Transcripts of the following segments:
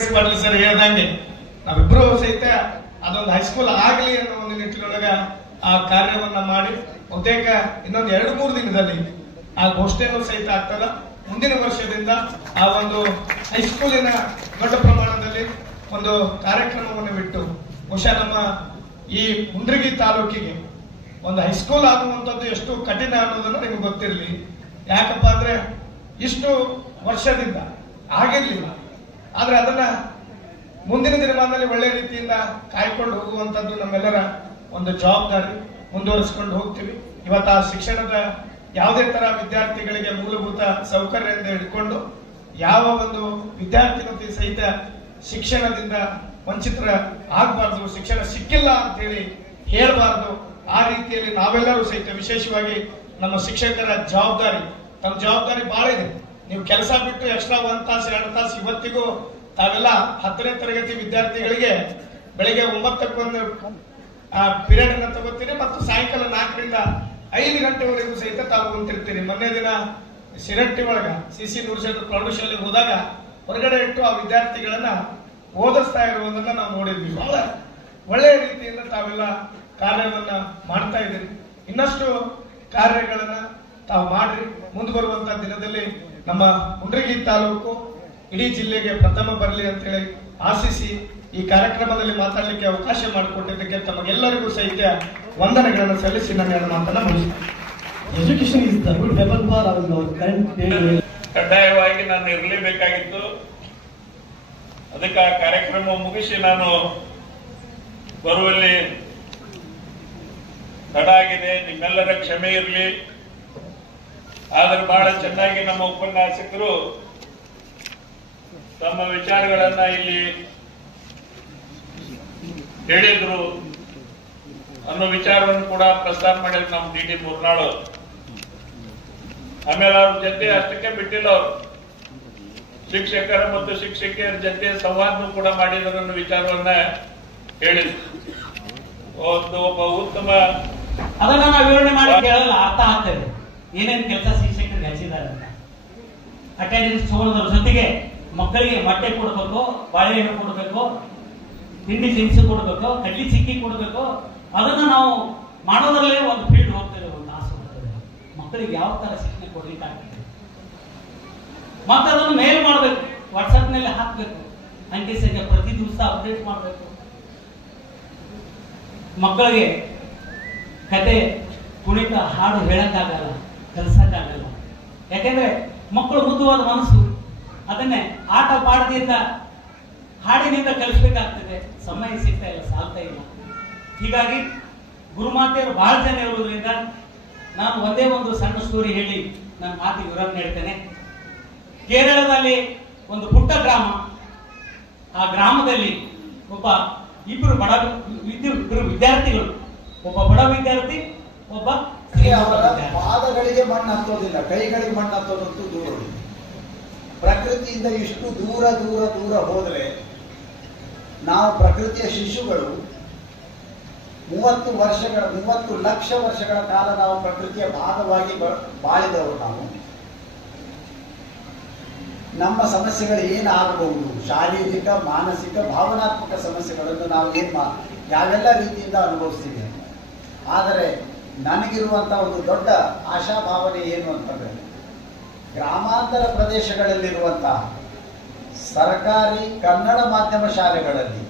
Patil sir ಹೇಳ್ದಂಗೆ ನಾವಿಬ್ರು ಸಹಿತ ಅದೊಂದು ಹೈಸ್ಕೂಲ್ ಆಗಲಿ ಅನ್ನೋ ಒಂದು ನಿಟ್ಟಿನೊಳಗ ಆ ಕಾರ್ಯವನ್ನ ಮಾಡಿ ಬಹುತೇಕ ಇನ್ನೊಂದು 2-3 ದಿನದಲ್ಲಿ ಆ ಘೋಷಣೆಯನ್ನು ಸಹಿತ ಆಗ್ತದ. ಮುಂದಿನ ವರ್ಷದಿಂದ ಆ ಒಂದು ಹೈಸ್ಕೂಲಿನ ದೊಡ್ಡ ಪ್ರಮಾಣದಲ್ಲಿ ಒಂದು ಕಾರ್ಯಕ್ರಮವನ್ನು ಬಿಟ್ಟು ಬಹುಶಃ ನಮ್ಮ ಈ ಮುಂಡ್ರಿಗಿ ತಾಲೂಕಿಗೆ ಒಂದು ಹೈಸ್ಕೂಲ್ ಆಗುವಂತದ್ದು ಎಷ್ಟು ಕಠಿಣ ಅನ್ನೋದನ್ನ ನಿಮ್ಗೆ ಗೊತ್ತಿರಲಿ. ಯಾಕಪ್ಪ ಅಂದ್ರೆ ಇಷ್ಟು ವರ್ಷದಿಂದ ಆಗಿರ್ಲಿಲ್ಲ, ಆದ್ರೆ ಅದನ್ನ ಮುಂದಿನ ದಿನಮಾನದಲ್ಲಿ ಒಳ್ಳೆ ರೀತಿಯಿಂದ ಕಾಯ್ಕೊಂಡು ಹೋಗುವಂತದ್ದು ನಮ್ಮೆಲ್ಲರ ಒಂದು ಜವಾಬ್ದಾರಿ. ಮುಂದುವರಿಸಿಕೊಂಡು ಹೋಗ್ತೀವಿ. ಇವತ್ತು ಆ ಶಿಕ್ಷಣದ ಯಾವುದೇ ತರ ವಿದ್ಯಾರ್ಥಿಗಳಿಗೆ ಮೂಲಭೂತ ಸೌಕರ್ಯದಿಂದ ಹಿಡ್ಕೊಂಡು ಯಾವ ಒಂದು ವಿದ್ಯಾರ್ಥಿಗಳು ಸಹಿತ ಶಿಕ್ಷಣದಿಂದ ವಂಚಿತರ ಆಗಬಾರ್ದು, ಶಿಕ್ಷಣ ಸಿಕ್ಕಿಲ್ಲ ಅಂತ ಹೇಳಿ ಹೇಳಬಾರ್ದು. ಆ ರೀತಿಯಲ್ಲಿ ನಾವೆಲ್ಲರೂ ಸಹಿತ ವಿಶೇಷವಾಗಿ ನಮ್ಮ ಶಿಕ್ಷಕರ ಜವಾಬ್ದಾರಿ, ತಮ್ಮ ಜವಾಬ್ದಾರಿ ಬಹಳ ಇದೆ. ನೀವು ಕೆಲಸ ಬಿಟ್ಟು ಎಕ್ಸ್ಟ್ರಾ 1 ತಾಸು 2 ತಾಸು ಇವತ್ತಿಗೂ ತಾವೆಲ್ಲ 10ನೇ ತರಗತಿ ವಿದ್ಯಾರ್ಥಿಗಳಿಗೆ ಬೆಳಿಗ್ಗೆ 9ಕ್ಕೆ ಪೀರಿಯಡ್ ಅನ್ನ ತಗೋತೀರಿ ಮತ್ತು ಸಾಯಂಕಾಲ 4ರಿಂದ 5 ಗಂಟೆವರೆಗೂ ಸಹಿತ ತಾವು ಕುಂತಿರ್ತೀರಿ. ಮೊನ್ನೆ ದಿನ ಶಿರಟ್ಟಿ ಒಳಗ ಸಿಸಿ ನೂರ್ಸೇಟು ಪ್ರೌಢಶಾಲೆಗೆ ಹೋದಾಗ ಹೊರಗಡೆ ಇಟ್ಟು ಆ ವಿದ್ಯಾರ್ಥಿಗಳನ್ನ ಓದಿಸ್ತಾ ಇರುವುದನ್ನ ನಾವು ನೋಡಿದ್ವಿ. ಬಹಳ ಒಳ್ಳೆಯ ರೀತಿಯಿಂದ ತಾವೆಲ್ಲ ಕಾರ್ಯವನ್ನ ಮಾಡ್ತಾ ಇದ್ದೀರಿ. ಇನ್ನಷ್ಟು ಕಾರ್ಯಗಳನ್ನ ತಾವು ಮಾಡ್ರಿ. ಮುಂದೆ ಬರುವಂತಹ ದಿನದಲ್ಲಿ ನಮ್ಮ ಮುಂಡ್ರಿಗಿ ತಾಲೂಕು ಇಡೀ ಜಿಲ್ಲೆಗೆ ಪ್ರಥಮ ಬರಲಿ ಅಂತ ಹೇಳಿ ಆಶಿಸಿ ಈ ಕಾರ್ಯಕ್ರಮದಲ್ಲಿ ಮಾತಾಡಲಿಕ್ಕೆ ಅವಕಾಶ ಮಾಡಿಕೊಟ್ಟಿದ್ದಕ್ಕೆ ತಮಗೆಲ್ಲರಿಗೂ ಸಹಿತ ವಂದನೆಗಳನ್ನು ಸಲ್ಲಿಸಿ ನನ್ನ ಮಾತನ್ನ ಮುಗಿಸ್ತೇನೆ. Education is the good weapon for our current day. ಕಡ್ಡಾಯವಾಗಿ ನಾನು ಇರಲೇಬೇಕಾಗಿತ್ತು. ಅದಕ್ಕೆ ಆ ಕಾರ್ಯಕ್ರಮ ಮುಗಿಸಿ ನಾನು ಬರುವಲ್ಲಿ ತಡ ಆಗಿದೆ, ನಿಮ್ಮೆಲ್ಲರ ಕ್ಷಮೆ ಇರಲಿ. ಆದ್ರೆ ಬಹಳ ಚೆನ್ನಾಗಿ ನಮ್ಮ ಉಪನ್ಯಾಸಕರು ತಮ್ಮ ವಿಚಾರಗಳನ್ನ ಇಲ್ಲಿ ಹೇಳಿದ್ರು ಅನ್ನೋ ವಿಚಾರವನ್ನು ಕೂಡ ಪ್ರಸ್ತಾಪ ಮಾಡಿದ್ರು ನಮ್ಮ ಡಿ ಮೂರ್ನಾಳು. ಆಮೇಲೆ ಅವ್ರ ಜೊತೆ ಅಷ್ಟಕ್ಕೆ ಬಿಟ್ಟಿಲ್ಲ, ಅವರು ಶಿಕ್ಷಕರ ಮತ್ತು ಶಿಕ್ಷಕಿಯರ ಜೊತೆ ಸಂವಾದ ಕೂಡ ಮಾಡಿದ್ರು ಅನ್ನೋ ವಿಚಾರವನ್ನ ಹೇಳಿದ್ರು. ಒಬ್ಬ ಉತ್ತಮ ಅದನ್ನ ನಾವು ವಿವರಣೆ ಮಾಡಿ ಕೇಳಲ್ಲ, ಅರ್ಥ ಆಗ್ತದೆ ಏನೇನು ಕೆಲಸ ಶಿಕ್ಷಕರಿಗೆ ಹಚ್ಚಿದ್ದಾರೆ ಅಂತ. ಅಟೆಂಡೆನ್ಸ್ ತಗೊಳ್ಳೋದ್ರ ಜೊತೆಗೆ ಮಕ್ಕಳಿಗೆ ಮೊಟ್ಟೆ ಕೊಡ್ಬೇಕು, ಬಾಳೆಹಣ್ಣು ಕೊಡ್ಬೇಕು, ತಿಂಡಿ ತಿನಿಸು ಕೊಡ್ಬೇಕು, ಕಡ್ಲಿ ಚಿಕ್ಕಿ ಕೊಡ್ಬೇಕು. ಅದನ್ನ ನಾವು ಮಾಡೋದ್ರಲ್ಲೇ ಒಂದು ಫೀಲ್ಡ್ ಹೋಗ್ತದೆ, ಒಂದು ತಾಸು ಹೋಗ್ತದೆ. ಮಕ್ಕಳಿಗೆ ಯಾವ ತರ ಶಿಕ್ಷಣ ಕೊಡ್ಲಿಕ್ಕೆ ಆಗ್ತದೆ ಮತ್ತೆ ಅದನ್ನು ಮೇಲ್ ಮಾಡ್ಬೇಕು, ವಾಟ್ಸ್ಆಪ್ ನಲ್ಲಿ ಹಾಕ್ಬೇಕು, ಅಂಕಿ ಸಂಖ್ಯೆ ಪ್ರತಿ ದಿವಸ ಅಪ್ಡೇಟ್ ಮಾಡ್ಬೇಕು. ಮಕ್ಕಳಿಗೆ ಕತೆ, ಕುಣಿತ, ಹಾಡು ಹೇಳಕ್ಕಾಗಲ್ಲ, ಕಲಿಸಕ್ಕಾಗಲ್ಲ. ಯಾಕೆಂದ್ರೆ ಮಕ್ಕಳು ಮುದ್ದುವಾದ ಮನಸ್ಸು, ಅದನ್ನೇ ಆಟ ಪಾಠದಿಂದ ಹಾಡಿನಿಂದ ಕಲಿಸ್ಬೇಕಾಗ್ತದೆ. ಸಮಯ ಸಿಗ್ತಾ ಇಲ್ಲ, ಸಾಲ್ತಾ ಇಲ್ಲ. ಹೀಗಾಗಿ ಗುರುಮಾತೆಯರು ಬಹಳ ಜನ ಇರುವುದರಿಂದ ನಾನು ಒಂದೇ ಒಂದು ಸಣ್ಣ ಸ್ಟೋರಿ ಹೇಳಿ ನನ್ನ ಮಾತಿಗೆ ವಿವರಣೆ ನೀಡ್ತೇನೆ. ಕೇರಳದಲ್ಲಿ ಒಂದು ಪುಟ್ಟ ಗ್ರಾಮ. ಆ ಗ್ರಾಮದಲ್ಲಿ ಇಬ್ಬರು ವಿದ್ಯಾರ್ಥಿಗಳು, ಒಬ್ಬ ಬಡ ವಿದ್ಯಾರ್ಥಿ, ಒಬ್ಬ ಪಾದಗಳಿಗೆ ಮಣ್ಣು ಹತ್ತೋದಿಲ್ಲ, ಕೈಗಳಿಗೆ ಮಣ್ಣು ಹತ್ತೋದಂತೂ ದೂರ. ಪ್ರಕೃತಿಯಿಂದ ಇಷ್ಟು ದೂರ ದೂರ ದೂರ ಹೋದ್ರೆ ನಾವು ಪ್ರಕೃತಿಯ ಶಿಶುಗಳು. 30 ಲಕ್ಷ ವರ್ಷಗಳ ಕಾಲ ನಾವು ಪ್ರಕೃತಿಯ ಭಾಗವಾಗಿ ಬಾಳಿದವರು. ನಾವು ನಮ್ಮ ಸಮಸ್ಯೆಗಳು ಏನಾಗಬಹುದು, ಶಾರೀರಿಕ, ಮಾನಸಿಕ, ಭಾವನಾತ್ಮಕ ಸಮಸ್ಯೆಗಳನ್ನು ನಾವು ಯಾವೆಲ್ಲ ರೀತಿಯಿಂದ ಅನುಭವಿಸ್ತೀವಿ. ಆದರೆ ನನಗಿರುವಂತ ಒಂದು ದೊಡ್ಡ ಆಶಾಭಾವನೆ ಏನು ಅಂತಂದ್ರೆ, ಗ್ರಾಮಾಂತರ ಪ್ರದೇಶಗಳಲ್ಲಿರುವಂತಹ ಸರ್ಕಾರಿ ಕನ್ನಡ ಮಾಧ್ಯಮ ಶಾಲೆಗಳಲ್ಲಿ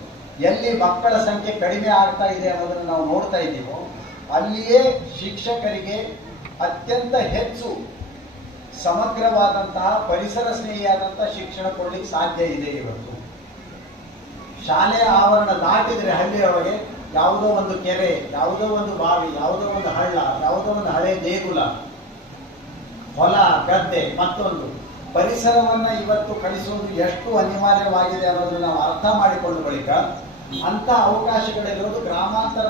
ಎಲ್ಲಿ ಮಕ್ಕಳ ಸಂಖ್ಯೆ ಕಡಿಮೆ ಆಗ್ತಾ ಇದೆ ಅನ್ನೋದನ್ನು ನಾವು ನೋಡ್ತಾ ಇದ್ದೀವೋ, ಅಲ್ಲಿಯೇ ಶಿಕ್ಷಕರಿಗೆ ಅತ್ಯಂತ ಹೆಚ್ಚು ಸಮಗ್ರವಾದಂತಹ ಪರಿಸರ ಸ್ನೇಹಿಯಾದಂತಹ ಶಿಕ್ಷಣ ಕೊಡ್ಲಿಕ್ಕೆ ಸಾಧ್ಯ ಇದೆ. ಇವತ್ತು ಶಾಲೆಯ ಆವರಣ ದಾಟಿದ್ರೆ ಹಳ್ಳಿಯೊಳಗೆ ಯಾವುದೋ ಒಂದು ಕೆರೆ, ಯಾವುದೋ ಒಂದು ಬಾವಿ, ಯಾವುದೋ ಒಂದು ಹಳ್ಳ, ಯಾವುದೋ ಒಂದು ಹಳೆ ದೇಗುಲ, ಹೊಲ ಗದ್ದೆ, ಮತ್ತೊಂದು ಪರಿಸರವನ್ನ ಇವತ್ತು ಕಳಿಸುವುದು ಎಷ್ಟು ಅನಿವಾರ್ಯವಾಗಿದೆ ಅನ್ನೋದನ್ನು ನಾವು ಅರ್ಥ ಮಾಡಿಕೊಂಡ ಬಳಿಕ ಅಂತ ಅವಕಾಶಗಳಿರೋದು ಗ್ರಾಮಾಂತರ